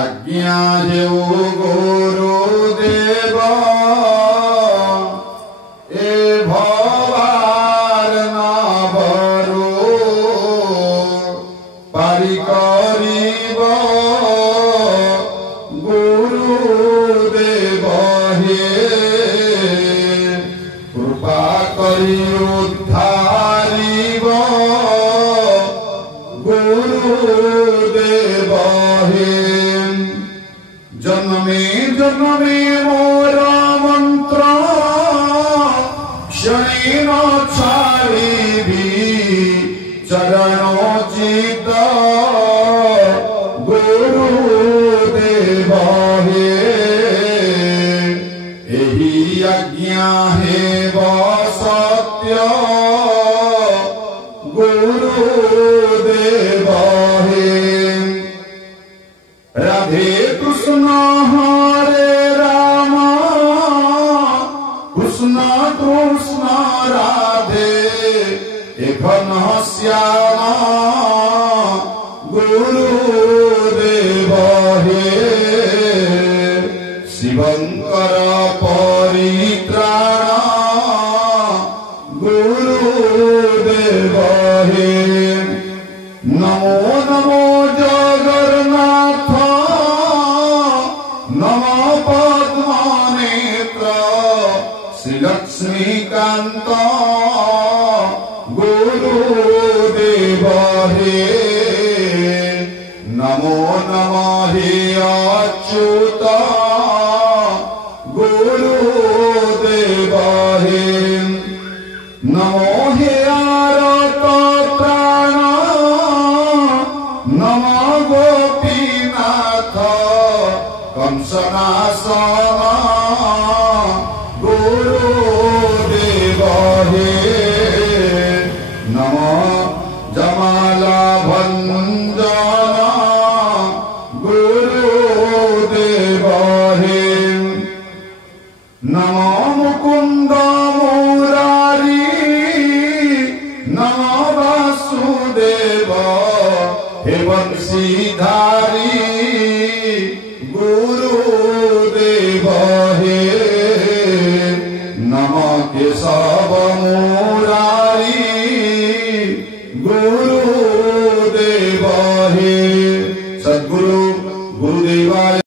आज्ञा हेउ गुरुदेव ए भवार नाभरू पारि करिब गुरुदेव हे कृपा करि उद्धारिब गुरुदेव हे जन्मे जन्मे मोर मंत्र क्षणे न छाड़िबी चरण चित गुरुदेव हे एही आज्ञा हेब सत्य गुरुदेव हे राधे कृष्ण हरे राम कृष्ण कृष्ण राधे घन श्याम गुरुदेव हे शिवंकर परित्राण गुरुदेव हे नमो नमो जगन्नाथ नमो पद्मनेत्र श्री लक्ष्मीकांत गुरुदेव हे नमो नमः हे अच्युत गुरुदेव हे नमो हे आरत प्राण नमो गोपीनाथ कंसनाशन गुरुदेव हे नमो जमाला भंजन गुरुदेव हे नमो मुकुंद मुरारी नमो वासुदेव हे बंशीधारी